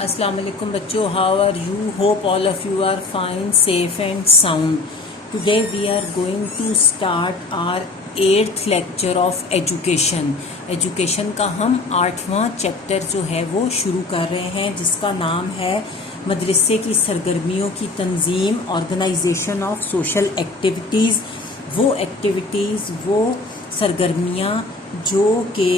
السلام علیکم بچوں. How are you? Hope all of you are fine, safe and sound. Today we are going to start our 8th lecture of education. Education کا ہم 8واں chapter جو ہے وہ شروع کر رہے ہیں, جس کا نام ہے مدرسے کی سرگرمیوں کی تنظیم, آرگنائزیشن آف سوشل ایکٹیویٹیز. وہ ایکٹیویٹیز, وہ سرگرمیاں جو کہ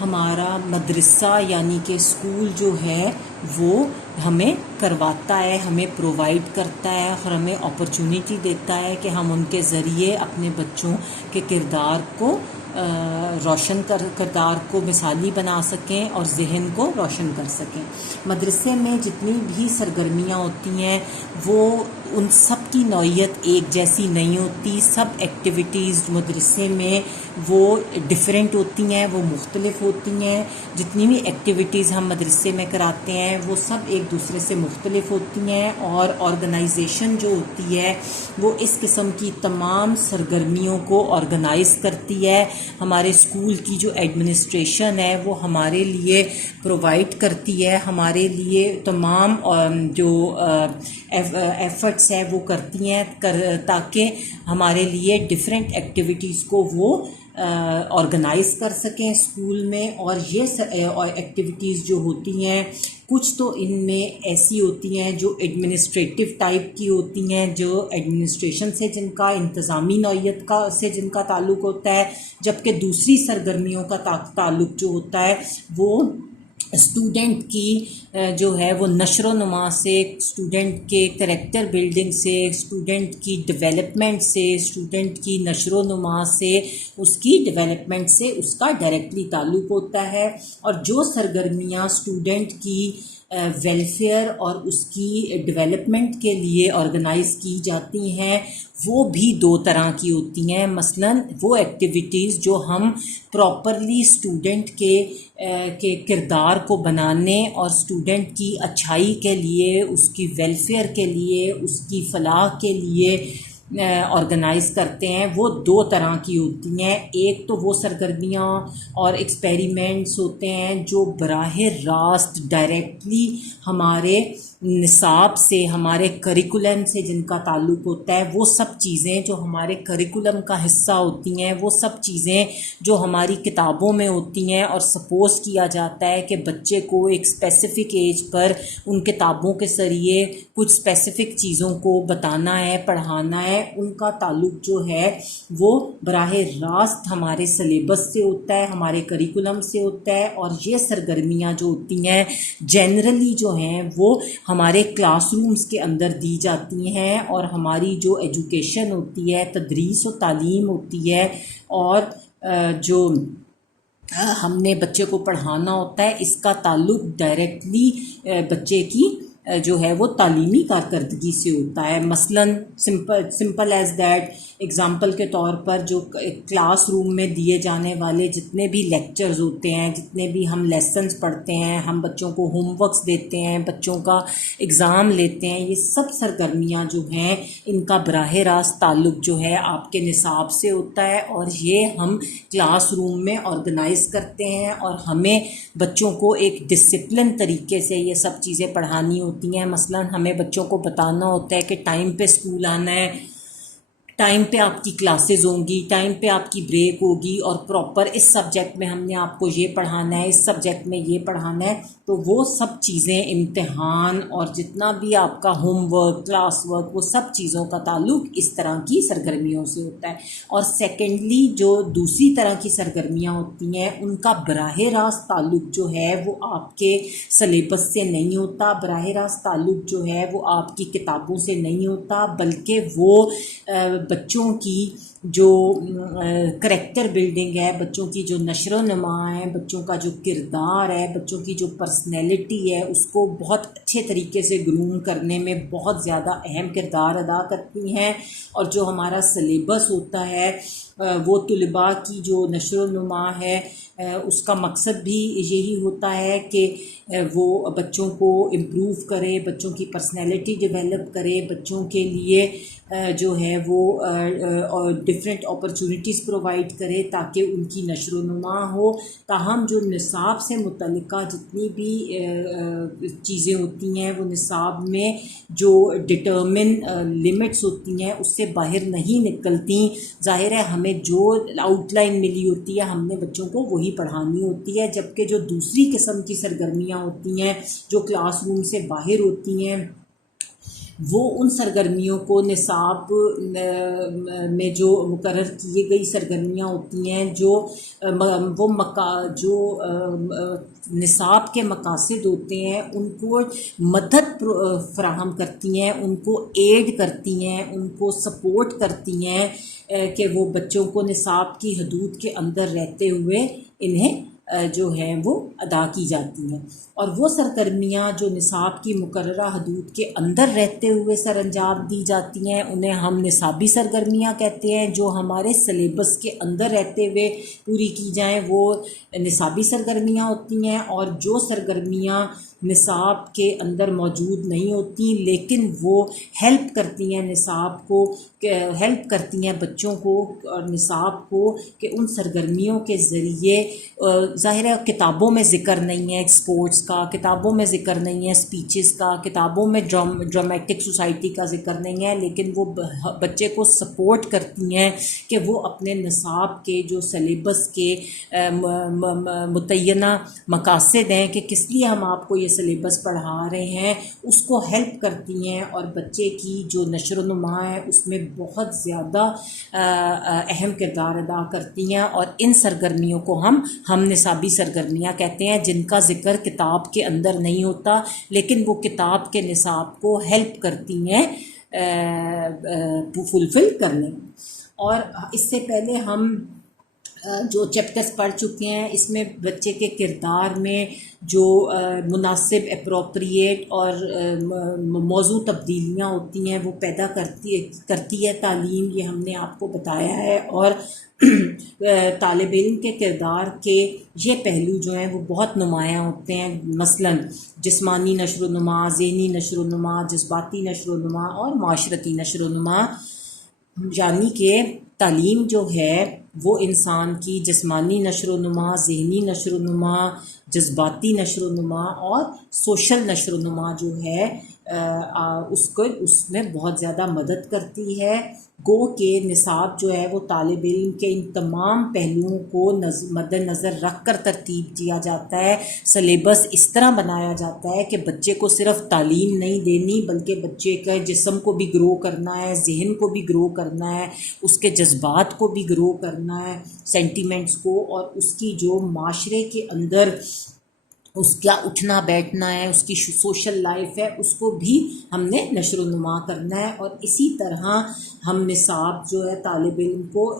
ہمارا مدرسہ یعنی کہ اسکول جو ہے وہ ہمیں کرواتا ہے, ہمیں پرووائڈ کرتا ہے اور ہمیں اپرچونٹی دیتا ہے کہ ہم ان کے ذریعے اپنے بچوں کے کردار کو کردار کو مثالی بنا سکیں اور ذہن کو روشن کر سکیں. مدرسے میں جتنی بھی سرگرمیاں ہوتی ہیں وہ ان سب کی نوعیت ایک جیسی نہیں ہوتی. سب ایکٹیویٹیز مدرسے میں وہ ڈیفرینٹ ہوتی ہیں, وہ مختلف ہوتی ہیں. جتنی بھی ایکٹیویٹیز ہم مدرسے میں کراتے ہیں وہ سب ایک دوسرے سے مختلف ہوتی ہیں, اور آرگنائزیشن جو ہوتی ہے وہ اس قسم کی تمام سرگرمیوں کو آرگنائز کرتی ہے. ہمارے اسکول کی جو ایڈمنسٹریشن ہے وہ ہمارے لیے پرووائڈ کرتی ہے, ہمارے لیے تمام جو ایفرٹس ہیں وہ کرتی ہیں تاکہ ہمارے لیے ڈفرینٹ ایکٹیویٹیز کو وہ آرگنائز کر سکیں اسکول میں. اور یہ ایکٹیویٹیز جو ہوتی ہیں کچھ تو ان میں ایسی ہوتی ہیں جو ایڈمنسٹریٹو ٹائپ کی ہوتی ہیں, جو ایڈمنسٹریشن سے جن کا انتظامی نوعیت کا سے جن کا تعلق ہوتا ہے, جبکہ دوسری سرگرمیوں کا تعلق جو ہوتا ہے وہ اسٹوڈنٹ کی جو ہے وہ نشر و نما سے, اسٹوڈنٹ کے کریکٹر بلڈنگ سے, اسٹوڈنٹ کی ڈیولپمنٹ سے, اسٹوڈنٹ کی نشر و نما سے, اس کی ڈیولپمنٹ سے اس کا ڈائریکٹلی تعلق ہوتا ہے. اور جو سرگرمیاں اسٹوڈنٹ کی ویلفیئر اور اس کی ڈیولپمنٹ کے لیے آرگنائز کی جاتی ہیں وہ بھی دو طرح کی ہوتی ہیں. مثلاً وہ ایکٹیویٹیز جو ہم پراپرلی اسٹوڈنٹ کے کردار کو بنانے اور اسٹوڈنٹ کی اچھائی کے لیے, اس کی ویلفیئر کے لیے, اس کی فلاح کے لیے آرگنائز کرتے ہیں, وہ دو طرح کی ہوتی ہیں. ایک تو وہ سرگرمیاں اور ایکسپیریمنٹس ہوتے ہیں جو براہ راست ڈائریکٹلی ہمارے نصاب سے, ہمارے کریکولم سے جن کا تعلق ہوتا ہے, وہ سب چیزیں جو ہمارے کریکولم کا حصہ ہوتی ہیں, وہ سب چیزیں جو ہماری کتابوں میں ہوتی ہیں اور سپوز کیا جاتا ہے کہ بچے کو ایک اسپیسیفک ایج پر ان کتابوں کے ذریعے کچھ اسپیسیفک چیزوں کو بتانا ہے, پڑھانا ہے, ان کا تعلق جو ہے وہ براہ راست ہمارے سلیبس سے ہوتا ہے, ہمارے کریکولم سے ہوتا ہے. اور یہ سرگرمیاں جو ہوتی ہیں جنرلی جو ہیں وہ ہمارے کلاس رومز کے اندر دی جاتی ہیں, اور ہماری جو ایجوکیشن ہوتی ہے, تدریس و تعلیم ہوتی ہے, اور جو ہم نے بچے کو پڑھانا ہوتا ہے, اس کا تعلق ڈائریکٹلی بچے کی جو ہے وہ تعلیمی کارکردگی سے ہوتا ہے. مثلاً سمپل ایز دیٹ, ایگزامپل کے طور پر جو کلاس روم میں دیے جانے والے جتنے بھی لیکچرز ہوتے ہیں, جتنے بھی ہم لیسنز پڑھتے ہیں, ہم بچوں کو ہوم ورکس دیتے ہیں, بچوں کا ایگزام لیتے ہیں, یہ سب سرگرمیاں جو ہیں ان کا براہ راست تعلق جو ہے آپ کے نصاب سے ہوتا ہے, اور یہ ہم کلاس روم میں آرگنائز کرتے ہیں, اور ہمیں بچوں کو ایک ڈسپلن طریقے سے یہ سب چیزیں پڑھانی ہوتی ہیں. مثلاً ہمیں بچوں کو بتانا ہوتا ہے کہ ٹائم پہ اسکول آنا ہے, ٹائم پہ آپ کی کلاسز ہوں گی, ٹائم پہ آپ کی بریک ہوگی, اور پراپر اس سبجیکٹ میں ہم نے آپ کو یہ پڑھانا ہے, اس سبجیکٹ میں یہ پڑھانا ہے. تو وہ سب چیزیں, امتحان اور جتنا بھی آپ کا ہوم ورک, کلاس ورک, وہ سب چیزوں کا تعلق اس طرح کی سرگرمیوں سے ہوتا ہے. اور سیکنڈلی جو دوسری طرح کی سرگرمیاں ہوتی ہیں ان کا براہ راست تعلق جو ہے وہ آپ کے سلیبس سے نہیں ہوتا, براہ راست تعلق جو ہے وہ آپ کی کتابوں سے نہیں ہوتا, بلکہ وہ بچوں کی جو کریکٹر بلڈنگ ہے, بچوں کی جو نشر و نما ہے, بچوں کا جو کردار ہے, بچوں کی جو پرسنالٹی ہے, اس کو بہت اچھے طریقے سے گروم کرنے میں بہت زیادہ اہم کردار ادا کرتی ہیں. اور جو ہمارا سلیبس ہوتا ہے وہ طلباء کی جو نشر و نما ہے اس کا مقصد بھی یہی ہوتا ہے کہ وہ بچوں کو امپروو کرے, بچوں کی پرسنالٹی ڈیولپ کرے, بچوں کے لیے جو ہے وہ ڈفرینٹ اپرچونیٹیز پرووائڈ کرے تاکہ ان کی نشر و نما ہو. تاہم جو نصاب سے متعلقہ جتنی بھی چیزیں ہوتی ہیں وہ نصاب میں جو ڈٹرمن لمٹس ہوتی ہیں اس سے باہر نہیں نکلتی. ظاہر ہے ہمیں جو آؤٹ لائن ملی ہوتی ہے ہم نے بچوں کو وہی پڑھانی ہوتی ہے، جبکہ جو دوسری قسم کی سرگرمیاں ہوتی ہیں جو کلاس روم سے باہر ہوتی ہیں وہ ان سرگرمیوں کو نصاب میں جو مقرر کی گئی سرگرمیاں ہوتی ہیں جو نصاب کے مقاصد ہوتے ہیں ان کو مدد فراہم کرتی ہیں، ان کو ایڈ کرتی ہیں، ان کو سپورٹ کرتی ہیں کہ وہ بچوں کو نصاب کی حدود کے اندر رہتے ہوئے انہیں جو ہیں وہ ادا کی جاتی ہیں. اور وہ سرگرمیاں جو نصاب کی مقررہ حدود کے اندر رہتے ہوئے سر انجام دی جاتی ہیں انہیں ہم نصابی سرگرمیاں کہتے ہیں. جو ہمارے سلیبس کے اندر رہتے ہوئے پوری کی جائیں وہ نصابی سرگرمیاں ہوتی ہیں. اور جو سرگرمیاں نصاب کے اندر موجود نہیں ہوتی لیکن وہ ہیلپ کرتی ہیں نصاب کو، ہیلپ کرتی ہیں بچوں کو اور نصاب کو کہ ان سرگرمیوں کے ذریعے ظاہر ہے کتابوں میں ذکر نہیں ہے اسپورٹس کا، کتابوں میں ذکر نہیں ہے اسپیچز کا، کتابوں میں ڈرامیٹک سوسائٹی کا ذکر نہیں ہے، لیکن وہ بچے کو سپورٹ کرتی ہیں کہ وہ اپنے نصاب کے جو سلیبس کے متعینہ مقاصد ہیں کہ کس لیے ہم آپ کو یہ سلیبس پڑھا رہے ہیں اس کو ہیلپ کرتی ہیں اور بچے کی جو نشر و نما ہے اس میں بہت زیادہ اہم کردار ادا کرتی ہیں. اور ان سرگرمیوں کو ہم نصابی سرگرمیاں کہتے ہیں جن کا ذکر کتاب کے اندر نہیں ہوتا لیکن وہ کتاب کے نصاب کو ہیلپ کرتی ہیں فلفل کرنے. اور اس سے پہلے ہم جو چیپٹرز پڑھ چکے ہیں اس میں بچے کے کردار میں جو مناسب اپروپریٹ اور موضوع تبدیلیاں ہوتی ہیں وہ پیدا کرتی ہے تعلیم، یہ ہم نے آپ کو بتایا ہے. اور طالب علم کے کردار کے یہ پہلو جو ہیں وہ بہت نمایاں ہوتے ہیں، مثلا جسمانی نشر و نما، ذہنی نشر و نما، جذباتی نشر و نما اور معاشرتی نشر و نما. یعنی کہ تعلیم جو ہے وہ انسان کی جسمانی نشر و نما، ذہنی نشر و نما، جذباتی نشر و نما اور سوشل نشر و نما جو ہے اس میں بہت زیادہ مدد کرتی ہے. گو کہ نصاب جو ہے وہ طالب علم کے ان تمام پہلوؤں کو مد نظر رکھ کر ترتیب دیا جاتا ہے. سلیبس اس طرح بنایا جاتا ہے کہ بچے کو صرف تعلیم نہیں دینی بلکہ بچے کے جسم کو بھی گرو کرنا ہے، ذہن کو بھی گرو کرنا ہے، اس کے جذبات کو بھی گرو کرنا ہے، سینٹیمنٹس کو، اور اس کی جو معاشرے کے اندر اس کا اٹھنا بیٹھنا ہے، اس کی سوشل لائف ہے، اس کو بھی ہم نے نشر و نما کرنا ہے. اور اسی طرح ہم نصاب جو ہے طالب علم کو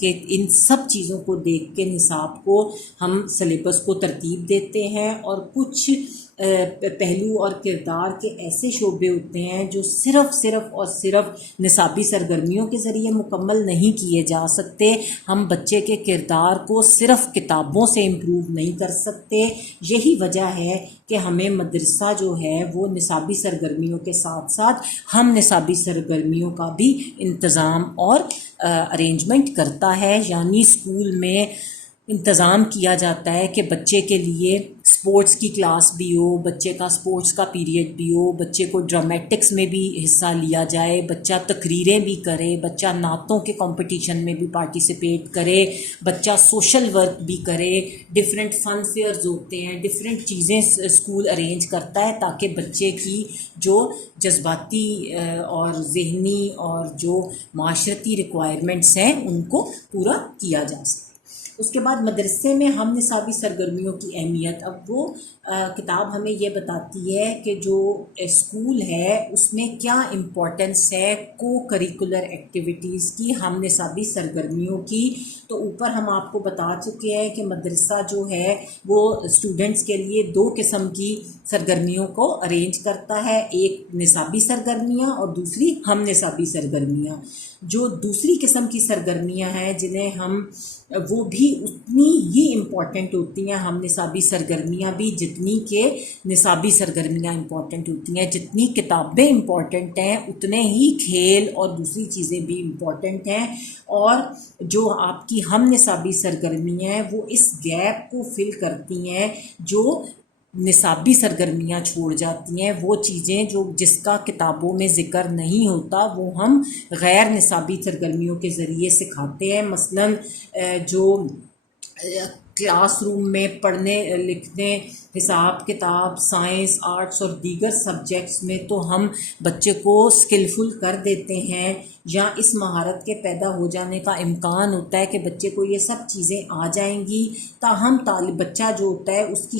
کہ ان سب چیزوں کو دیکھ کے نصاب کو ہم سلیبس کو ترتیب دیتے ہیں. اور کچھ پہلو اور کردار کے ایسے شعبے ہوتے ہیں جو صرف نصابی سرگرمیوں کے ذریعے مکمل نہیں کیے جا سکتے. ہم بچے کے کردار کو صرف کتابوں سے امپروو نہیں کر سکتے. یہی وجہ ہے کہ ہمیں مدرسہ جو ہے وہ نصابی سرگرمیوں کے ساتھ ساتھ ہم نصابی سرگرمیوں کا بھی انتظام اور ارینجمنٹ کرتا ہے. یعنی اسکول میں انتظام کیا جاتا ہے کہ بچے کے لیے اسپورٹس کی کلاس بھی ہو، بچے کا اسپورٹس کا پیریڈ بھی ہو، بچے کو ڈرامیٹکس میں بھی حصہ لیا جائے، بچہ تقریریں بھی کرے، بچہ نعتوں کے کمپٹیشن میں بھی پارٹیسپیٹ کرے، بچہ سوشل ورک بھی کرے. ڈفرینٹ فن فیئرز ہوتے ہیں، ڈفرینٹ چیزیں اسکول ارینج کرتا ہے تاکہ بچے کی جو جذباتی اور ذہنی اور جو معاشرتی ریکوائرمنٹس ہیں ان کو پورا کیا جا سکے. اس کے بعد مدرسے میں ہم نصابی سرگرمیوں کی اہمیت. اب وہ کتاب ہمیں یہ بتاتی ہے کہ جو اسکول ہے اس میں کیا امپورٹنس ہے کو کریکولر ایکٹیویٹیز کی، ہم نصابی سرگرمیوں کی. تو اوپر ہم آپ کو بتا چکے ہیں کہ مدرسہ جو ہے وہ اسٹوڈنٹس کے لیے 2 قسم کی سرگرمیوں کو ارینج کرتا ہے، ایک نصابی سرگرمیاں اور دوسری ہم نصابی سرگرمیاں. جو دوسری قسم کی سرگرمیاں ہیں جنہیں ہم وہ بھی بھی اتنی ہی امپورٹنٹ ہوتی ہیں ہم نصابی سرگرمیاں بھی جتنی کہ نصابی سرگرمیاں امپورٹنٹ ہوتی ہیں. جتنی کتابیں امپورٹنٹ ہیں اتنے ہی کھیل اور دوسری چیزیں بھی امپورٹنٹ ہیں. اور جو آپ کی ہم نصابی سرگرمیاں ہیں وہ اس گیپ کو فل کرتی ہیں جو نصابی سرگرمیاں چھوڑ جاتی ہیں. وہ چیزیں جس کا کتابوں میں ذکر نہیں ہوتا وہ ہم غیر نصابی سرگرمیوں کے ذریعے سکھاتے ہیں. مثلاً جو کلاس روم میں پڑھنے لکھنے حساب کتاب سائنس آرٹس اور دیگر سبجیکٹس میں تو ہم بچے کو اسکلفل کر دیتے ہیں یا اس مہارت کے پیدا ہو جانے کا امکان ہوتا ہے کہ بچے کو یہ سب چیزیں آ جائیں گی. تاہم بچہ جو ہوتا ہے اس کی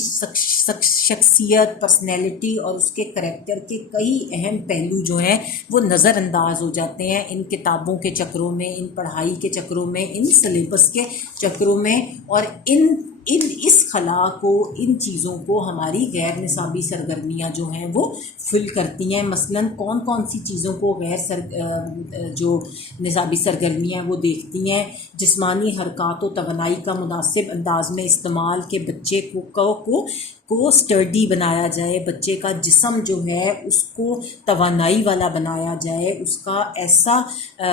شخصیت پرسنالٹی اور اس کے کریکٹر کے کئی اہم پہلو جو ہیں وہ نظر انداز ہو جاتے ہیں ان کتابوں کے چکروں میں، ان پڑھائی کے چکروں میں، ان سلیبس کے چکروں میں. اور اس خلا کو، ان چیزوں کو ہماری غیر نصابی سرگرمیاں جو ہیں وہ فل کرتی ہیں. مثلاً کون کون سی چیزوں کو جو نصابی سرگرمیاں وہ دیکھتی ہیں؟ جسمانی حرکات و توانائی کا مناسب انداز میں استعمال، کہ بچے کو اسٹرڈی بنایا جائے، بچے کا جسم جو ہے اس کو توانائی والا بنایا جائے، اس کا ایسا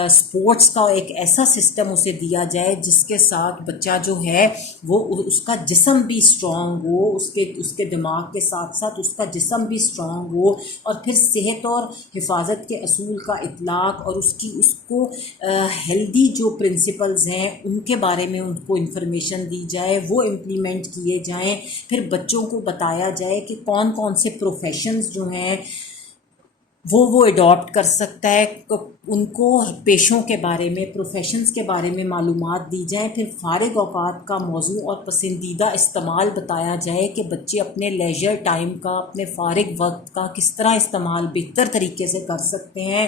سپورٹس کا ایک ایسا سسٹم اسے دیا جائے جس کے ساتھ بچہ جو ہے وہ اس کا جسم بھی اسٹرانگ ہو، اس کے دماغ کے ساتھ ساتھ اس کا جسم بھی اسٹرانگ ہو. اور پھر صحت اور حفاظت کے اصول کا اطلاق اور اس کو ہیلدی جو پرنسپلز ہیں ان کے بارے میں ان کو انفارمیشن دی جائے، وہ امپلیمنٹ کیے جائیں. پھر بچوں کو بتایا جائے کہ کون کون سے پروفیشنز جو ہیں وہ اڈاپٹ کر سکتا ہے، ان کو پیشوں کے بارے میں، پروفیشنز کے بارے میں معلومات دی جائیں. پھر فارغ اوقات کا موضوع اور پسندیدہ استعمال بتایا جائے کہ بچے اپنے لیجر ٹائم کا، اپنے فارغ وقت کا کس طرح استعمال بہتر طریقے سے کر سکتے ہیں.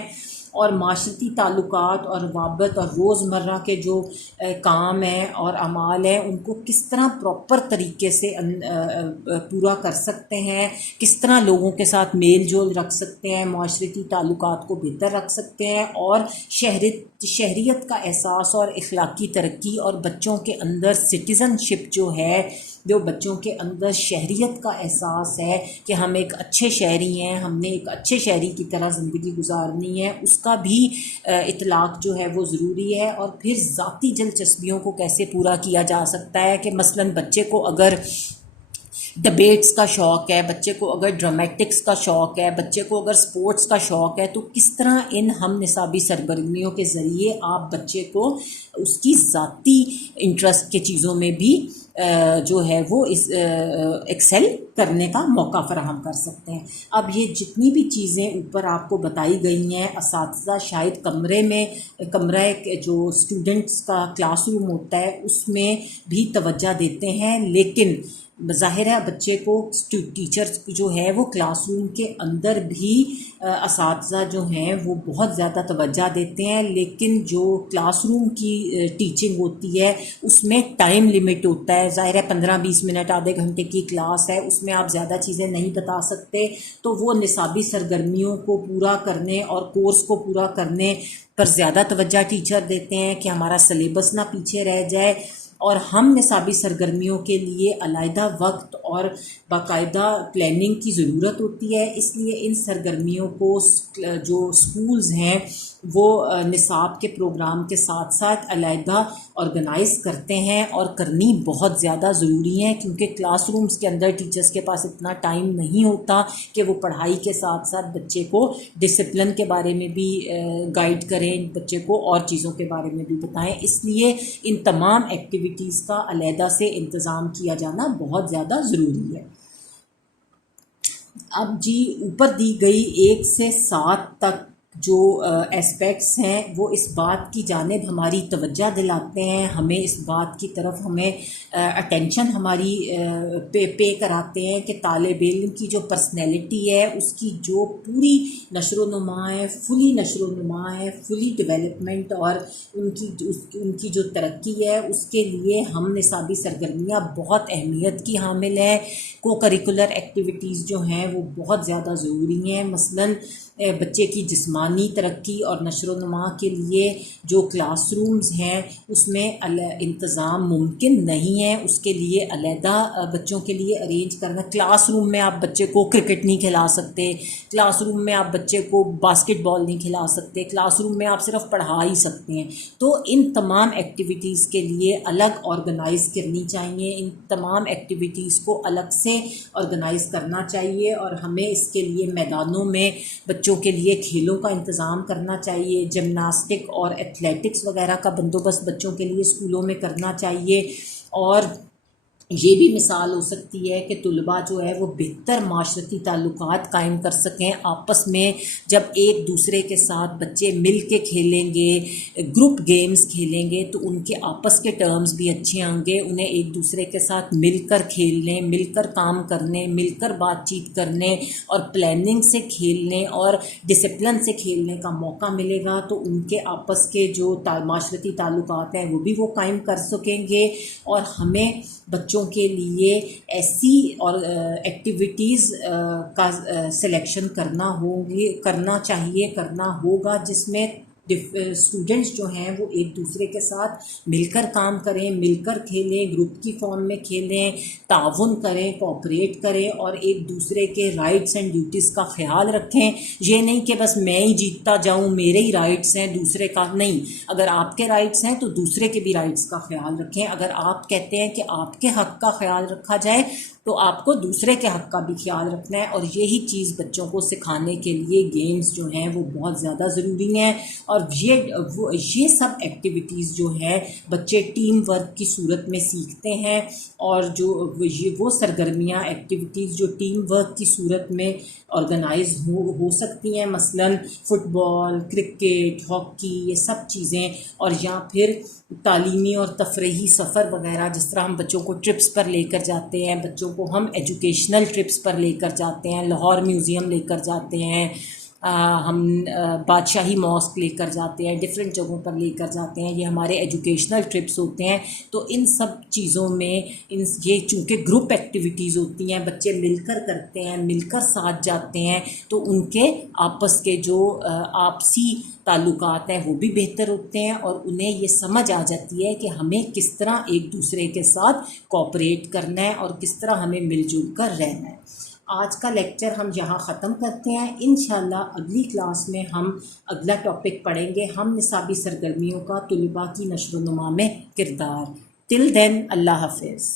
اور معاشرتی تعلقات اور روابط اور روزمرہ کے جو کام ہیں اور اعمال ہیں ان کو کس طرح پراپر طریقے سے پورا کر سکتے ہیں، کس طرح لوگوں کے ساتھ میل جول رکھ سکتے ہیں، معاشرتی تعلقات کو بہتر رکھ سکتے ہیں. اور شہریت کا احساس اور اخلاقی ترقی اور بچوں کے اندر سٹیزن شپ جو ہے، جو بچوں کے اندر شہریت کا احساس ہے کہ ہم ایک اچھے شہری ہیں، ہم نے ایک اچھے شہری کی طرح زندگی گزارنی ہے، اس کا بھی اطلاق جو ہے وہ ضروری ہے. اور پھر ذاتی دلچسپیوں کو کیسے پورا کیا جا سکتا ہے کہ مثلاً بچے کو اگر ڈبیٹس کا شوق ہے، بچے کو اگر ڈرامیٹکس کا شوق ہے، بچے کو اگر سپورٹس کا شوق ہے، تو کس طرح ان ہم نصابی سرگرمیوں کے ذریعے آپ بچے کو اس کی ذاتی انٹرسٹ کے چیزوں میں بھی جو ہے وہ ایکسل کرنے کا موقع فراہم کر سکتے ہیں. اب یہ جتنی بھی چیزیں اوپر آپ کو بتائی گئی ہیں، اساتذہ شاید کمرہ جو اسٹوڈنٹس کا کلاس روم ہوتا ہے اس میں بھی توجہ دیتے ہیں، لیکن ظاہر ہے بچے کو ٹیچرز جو ہے وہ کلاس روم کے اندر بھی اساتذہ جو ہیں وہ بہت زیادہ توجہ دیتے ہیں. لیکن جو کلاس روم کی ٹیچنگ ہوتی ہے اس میں ٹائم لیمٹ ہوتا ہے. ظاہر ہے 15-20 منٹ، آدھے گھنٹے کی کلاس ہے، اس میں آپ زیادہ چیزیں نہیں بتا سکتے. تو وہ نصابی سرگرمیوں کو پورا کرنے اور کورس کو پورا کرنے پر زیادہ توجہ ٹیچر دیتے ہیں کہ ہمارا سلیبس نہ پیچھے رہ جائے. اور ہم نصابی سرگرمیوں کے لیے علیحدہ وقت اور باقاعدہ پلاننگ کی ضرورت ہوتی ہے. اس لیے ان سرگرمیوں کو جو اسکولز ہیں وہ نصاب کے پروگرام کے ساتھ ساتھ علیحدہ آرگنائز کرتے ہیں اور کرنی بہت زیادہ ضروری ہیں، کیونکہ کلاس رومز کے اندر ٹیچرز کے پاس اتنا ٹائم نہیں ہوتا کہ وہ پڑھائی کے ساتھ ساتھ بچے کو ڈسپلن کے بارے میں بھی گائیڈ کریں، بچے کو اور چیزوں کے بارے میں بھی بتائیں. اس لیے ان تمام ایکٹیویٹیز کا علیحدہ سے انتظام کیا جانا بہت زیادہ ضروری ہے. اب اوپر دی گئی 1 سے 7 تک جو اسپیکٹس ہیں وہ اس بات کی جانب ہماری توجہ دلاتے ہیں، ہمیں اس بات کی طرف ہمیں اٹینشن ہماری پے کراتے ہیں کہ طالب علم کی جو پرسنالٹی ہے اس کی جو پوری نشر و نما ہے، فلی نشر و نما ہے، فلی ڈیولپمنٹ اور ان کی جو ترقی ہے اس کے لیے ہم نصابی سرگرمیاں بہت اہمیت کی حامل ہیں. کو کریکولر ایکٹیویٹیز جو ہیں وہ بہت زیادہ ضروری ہیں. مثلاً بچے کی جسمانی ترقی اور نشو و نما کے لیے جو کلاس رومز ہیں اس میں انتظام ممکن نہیں ہے. اس کے لیے علیحدہ بچوں کے لیے ارینج کرنا. کلاس روم میں آپ بچے کو کرکٹ نہیں کھلا سکتے, کلاس روم میں آپ بچے کو باسکٹ بال نہیں کھلا سکتے, کلاس روم میں آپ صرف پڑھا ہی سکتے ہیں. تو ان تمام ایکٹیویٹیز کے لیے الگ آرگنائز کرنی چاہیے, ان تمام ایکٹیویٹیز کو الگ سے آرگنائز کرنا چاہیے, اور ہمیں اس کے لیے میدانوں میں بچوں کے لیے کھیلوں کا انتظام کرنا چاہیے. جمناسٹک اور ایتھلیٹکس وغیرہ کا بندوبست بچوں کے لیے اسکولوں میں کرنا چاہیے. اور یہ بھی مثال ہو سکتی ہے کہ طلباء جو ہے وہ بہتر معاشرتی تعلقات قائم کر سکیں آپس میں. جب ایک دوسرے کے ساتھ بچے مل کے کھیلیں گے, گروپ گیمز کھیلیں گے, تو ان کے آپس کے ٹرمز بھی اچھے ہوں گے. انہیں ایک دوسرے کے ساتھ مل کر کھیلنے, مل کر کام کرنے, مل کر بات چیت کرنے اور پلاننگ سے کھیلنے اور ڈسپلن سے کھیلنے کا موقع ملے گا. تو ان کے آپس کے جو معاشرتی تعلقات ہیں وہ بھی وہ قائم کر سکیں گے. اور ہمیں بچوں کے لیے ایسی اور ایکٹیویٹیز کا سلیکشن کرنا ہوگا جس میں اسٹوڈنٹس جو ہیں وہ ایک دوسرے کے ساتھ مل کر کام کریں, مل کر کھیلیں, گروپ کی فارم میں کھیلیں, تعاون کریں, کوآپریٹ کریں اور ایک دوسرے کے رائٹس اینڈ ڈیوٹیز کا خیال رکھیں. یہ نہیں کہ بس میں ہی جیتتا جاؤں, میرے ہی رائٹس ہیں, دوسرے کا نہیں. اگر آپ کے رائٹس ہیں تو دوسرے کے بھی رائٹس کا خیال رکھیں. اگر آپ کہتے ہیں کہ آپ کے حق کا خیال رکھا جائے تو آپ کو دوسرے کے حق کا بھی خیال رکھنا ہے. اور یہی چیز بچوں کو سکھانے کے لیے گیمز جو ہیں وہ بہت زیادہ ضروری ہیں. اور یہ سب ایکٹیویٹیز جو ہے بچے ٹیم ورک کی صورت میں سیکھتے ہیں. اور وہ سرگرمیاں ایکٹیویٹیز جو ٹیم ورک کی صورت میں آرگنائز ہو سکتی ہیں, مثلاً فٹ بال, کرکٹ, ہاکی, یہ سب چیزیں. اور یا پھر تعلیمی اور تفریحی سفر وغیرہ, جس طرح ہم بچوں کو ٹرپس پر لے کر جاتے ہیں, بچوں کو ہم ایجوکیشنل ٹرپس پر لے کر جاتے ہیں, لاہور میوزیم لے کر جاتے ہیں, ہم بادشاہی ماسک لے کر جاتے ہیں, ڈفرینٹ جگہوں پر لے کر جاتے ہیں. یہ ہمارے ایجوکیشنل ٹرپس ہوتے ہیں. تو ان سب چیزوں میں یہ چونکہ گروپ ایکٹیویٹیز ہوتی ہیں, بچے مل کر کرتے ہیں, مل کر ساتھ جاتے ہیں, تو ان کے آپس کے جو آپسی تعلقات ہیں وہ بھی بہتر ہوتے ہیں. اور انہیں یہ سمجھ آ جاتی ہے کہ ہمیں کس طرح ایک دوسرے کے ساتھ کوآپریٹ کرنا ہے اور کس طرح ہمیں مل جل کر رہنا ہے. آج کا لیکچر ہم یہاں ختم کرتے ہیں. انشاءاللہ اگلی کلاس میں ہم اگلا ٹاپک پڑھیں گے, ہم نصابی سرگرمیوں کا طلباء کی نشو و نما میں کردار. ٹل دین اللہ حافظ.